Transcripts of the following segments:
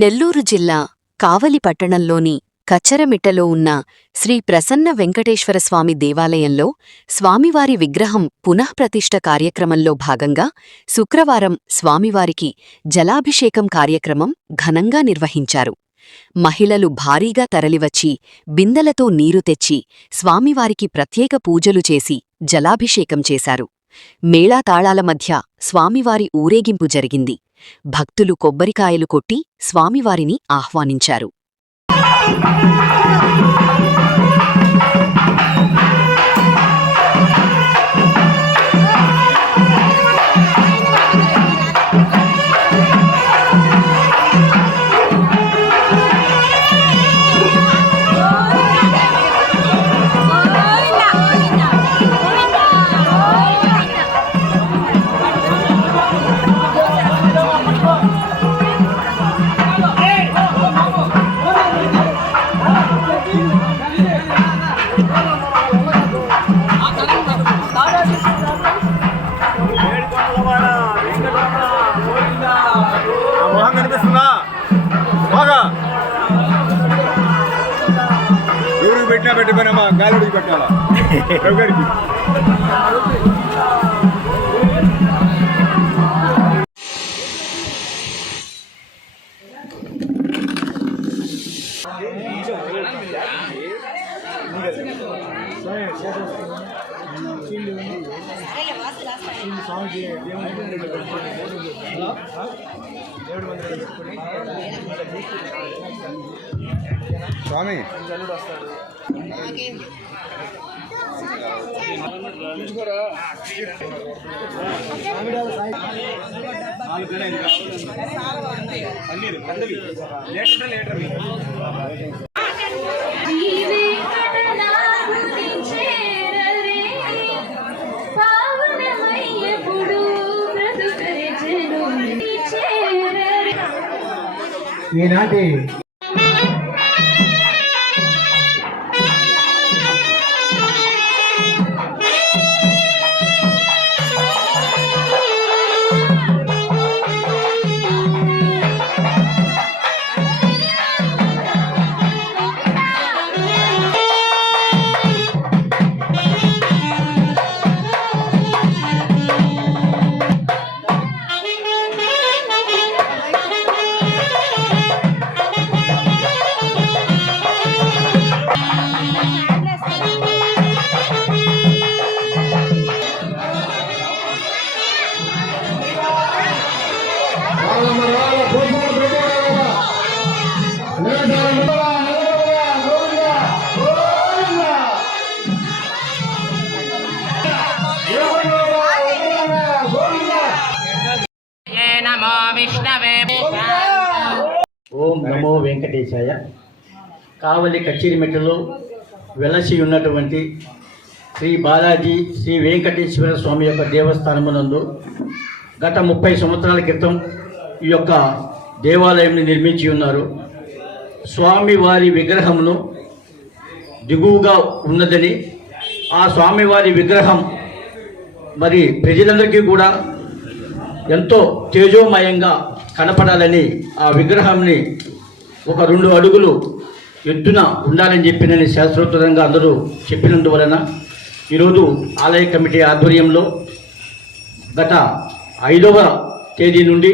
నెల్లూరు జిల్లా కావలి పట్టణంలోని కచ్చరమిట్టలో ఉన్న శ్రీ ప్రసన్న వెంకటేశ్వరస్వామి దేవాలయంలో స్వామివారి విగ్రహం పునఃప్రతిష్ఠ కార్యక్రమంలో భాగంగా శుక్రవారం స్వామివారికి జలాభిషేకం కార్యక్రమం ఘనంగా నిర్వహించారు. మహిళలు భారీగా తరలివచ్చి బిందెలతో నీరు తెచ్చి స్వామివారికి ప్రత్యేక పూజలు చేసి జలాభిషేకం చేశారు. మేళాతాళాల మధ్య స్వామివారి ఊరేగింపు జరిగింది. భక్తులు కొబ్బరికాయలు కొట్టి స్వామివారిని ఆహ్వానించారు. ఎవరికి పెట్టినా పెట్టిపోయినామా గాలిడికి పెట్టాలా రవిగారికి స్వామి ఈనాటి ఓం నమో వెంకటేశాయ. కావలి కచ్చిరిమెట్టలో వెలసి ఉన్నటువంటి శ్రీ బాలాజీ శ్రీ వెంకటేశ్వర స్వామి యొక్క దేవస్థానమునందు గత 30 సంవత్సరాల క్రితం ఈ యొక్క దేవాలయంని నిర్మించి ఉన్నారు. స్వామివారి విగ్రహమును దిగువగా ఉన్నదని ఆ స్వామివారి విగ్రహం మరి ప్రజలందరికీ కూడా ఎంతో తేజోమయంగా కనపడాలని ఆ విగ్రహాన్ని ఒక 2 అడుగులు ఎత్తున ఉండాలని చెప్పినని శాస్త్రోత్తరంగా అందరూ చెప్పినందువలన ఈరోజు ఆలయ కమిటీ ఆధ్వర్యంలో గత 5వ తేదీ నుండి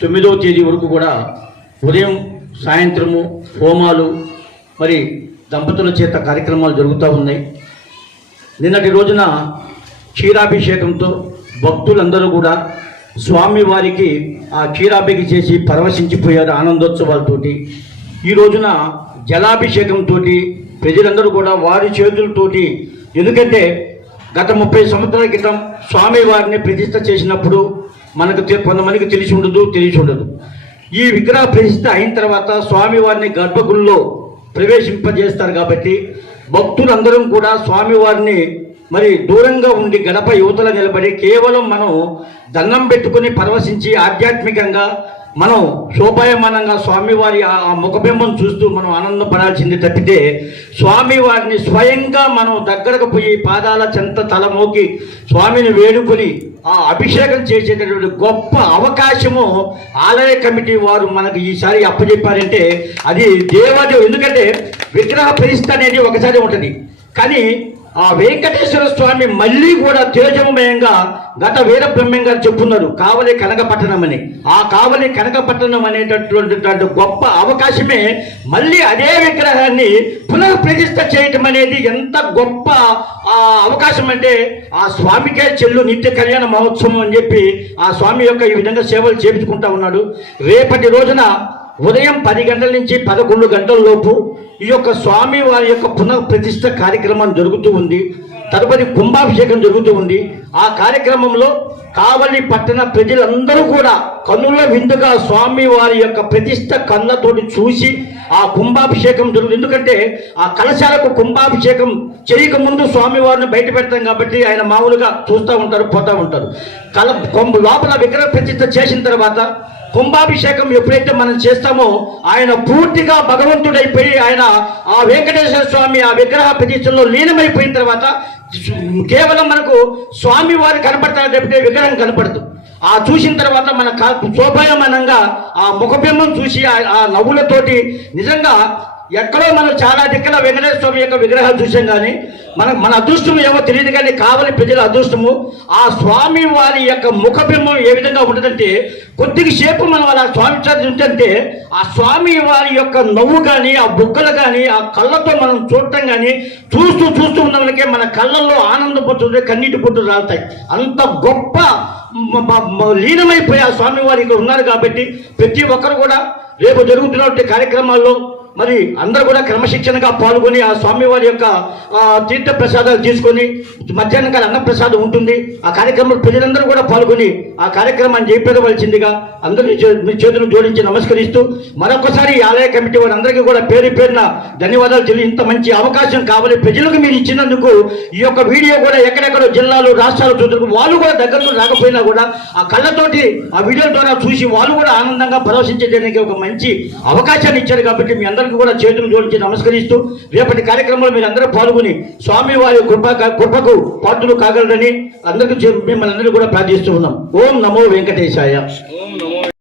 9వ తేదీ వరకు కూడా ఉదయం సాయంత్రము హోమాలు మరి దంపతుల చేత కార్యక్రమాలు జరుగుతూ ఉన్నాయి. నిన్నటి రోజున క్షీరాభిషేకంతో భక్తులందరూ కూడా స్వామివారికి ఆ క్షీరాభిషేకం చేసి పరవశించిపోయారు ఆనందోత్సవాలతోటి. ఈ రోజున జలాభిషేకంతో ప్రజలందరూ కూడా వారి చేతులతోటి, ఎందుకంటే గత 30 సంవత్సరాల క్రితం స్వామివారిని ప్రతిష్ఠ చేసినప్పుడు మనకు కొంతమందికి తెలిసి ఉండదు. ఈ విగ్రహ ప్రతిష్ఠ అయిన తర్వాత స్వామివారిని గర్భగుడిలో ప్రవేశింపజేస్తారు కాబట్టి భక్తులందరం కూడా స్వామివారిని మరి దూరంగా ఉండి గడప యువతల నిలబడి కేవలం మనం దండం పెట్టుకుని పరవశించి ఆధ్యాత్మికంగా మనం శోభాయమానంగా స్వామివారి ఆ ముఖబింబం చూస్తూ మనం ఆనందపడాల్సింది తప్పితే స్వామివారిని స్వయంగా మనం దగ్గరకు పోయి పాదాల చెంత తలమోకి స్వామిని వేడుకొని ఆ అభిషేకం చేసేటటువంటి గొప్ప అవకాశము ఆలయ కమిటీ వారు మనకు ఈసారి అప్పచెప్పారంటే అది దేవాదేవుడు. ఎందుకంటే విగ్రహ ప్రతిష్ఠ అనేది ఒకసారి ఉంటుంది, కానీ ఆ వెంకటేశ్వర స్వామి మళ్ళీ కూడా తేజమయంగా గత వీరబ్రహ్మం గారు చెప్పున్నారు కావలి కనకపట్టణం అని. ఆ కావలి కనకపట్టణం అనేటటువంటి గొప్ప అవకాశమే మళ్ళీ అదే విగ్రహాన్ని పునః ప్రతిష్ఠ చేయటం అనేది ఎంత గొప్ప అవకాశం అంటే ఆ స్వామికే చెల్లు నిత్య కళ్యాణ మహోత్సవం అని చెప్పి ఆ స్వామి యొక్క ఈ విధంగా సేవలు చేయించుకుంటా ఉన్నాడు. రేపటి రోజున ఉదయం 10 గంటల నుంచి 11 గంటల లోపు ఈ యొక్క స్వామి వారి యొక్క పునః ప్రతిష్ఠ కార్యక్రమం జరుగుతూ ఉంది. తదుపరి కుంభాభిషేకం జరుగుతూ ఉంది. ఆ కార్యక్రమంలో కావలి పట్టణ ప్రజలందరూ కూడా కన్నుల విందుగా స్వామి వారి యొక్క ప్రతిష్ఠ కళ్ళతోటి చూసి ఆ కుంభాభిషేకం జరుగుతుంది. ఎందుకంటే ఆ కలశాలకు కుంభాభిషేకం చేయక ముందు స్వామి వారిని బయట పెడతాం కాబట్టి ఆయన మామూలుగా చూస్తూ ఉంటారు, పోతూ ఉంటారు. లోపల విగ్రహ ప్రతిష్ఠ చేసిన తర్వాత కుంభాభిషేకం ఎప్పుడైతే మనం చేస్తామో ఆయన పూర్తిగా భగవంతుడైపోయి ఆయన ఆ వెంకటేశ్వర స్వామి ఆ విగ్రహ ప్రతిష్టలో లీనమైపోయిన తర్వాత కేవలం మనకు స్వామి వారు కనపడతారు తప్పితే విగ్రహం కనపడదు. ఆ చూసిన తర్వాత మన శోభాయమానంగా ఆ ముఖబింబం చూసి ఆ నవ్వులతోటి నిజంగా ఎక్కడో మనం చాలా దిక్కుల వెంకటేశ్వర స్వామి యొక్క విగ్రహాలు చూసాం, కానీ మన అదృష్టం ఏమో తెలియదు, కానీ కావలి ప్రజల అదృష్టము ఆ స్వామి వారి యొక్క ముఖబింబం ఏ విధంగా ఉంటుందంటే కొద్దిగా సేపు మనం అలా స్వామి ఉంటే ఆ స్వామి వారి యొక్క నవ్వు కానీ ఆ బుగ్గలు కానీ ఆ కళ్ళతో మనం చూడటం కానీ చూస్తూ ఉన్న వాళ్ళకే మన కళ్ళల్లో ఆనందం పొందుతుంటే కన్నీటి పొట్టు రాలుతాయి. అంత గొప్ప లీనమైపోయి ఆ స్వామి వారి ఇక్కడ ఉన్నారు. కాబట్టి ప్రతి ఒక్కరు కూడా రేపు జరుగుతున్నటువంటి కార్యక్రమాల్లో మరి అందరూ కూడా క్రమశిక్షణగా పాల్గొని ఆ స్వామివారి యొక్క తీర్థ ప్రసాదాలు తీసుకొని మధ్యాహ్నం కాల అన్న ప్రసాదం ఉంటుంది. ఆ కార్యక్రమంలో ప్రజలందరూ కూడా పాల్గొని ఆ కార్యక్రమాన్ని చేపట్టవలసిందిగా అందరినీ మీ చేతులు జోడించి నమస్కరిస్తూ మరొకసారి ఆలయ కమిటీ వారందరికీ కూడా పేరున ధన్యవాదాలు తెలియ ఇంత మంచి అవకాశం కావాలి ప్రజలకు మీరు ఇచ్చినందుకు. ఈ యొక్క వీడియో కూడా ఎక్కడెక్కడో జిల్లాలు రాష్ట్రాలు చూద్దరు వాళ్ళు కూడా దగ్గరకు రాకపోయినా కూడా ఆ కళ్ళతోటి ఆ వీడియో ద్వారా చూసి వాళ్ళు కూడా ఆనందంగా పరవశించడానికి ఒక మంచి అవకాశాన్ని ఇచ్చారు. కాబట్టి మీ అందరూ కూడా చేతులు జోడించి నమస్కరిస్తూ రేపటి కార్యక్రమంలో మీరు అందరూ పాల్గొని స్వామి వారి కృపకు పాత్రలు కాగలరని అందరికీ మిమ్మల్ని అందరూ కూడా ప్రార్థిస్తూ ఉన్నాం. ఓం నమో వెంకటేశాయ.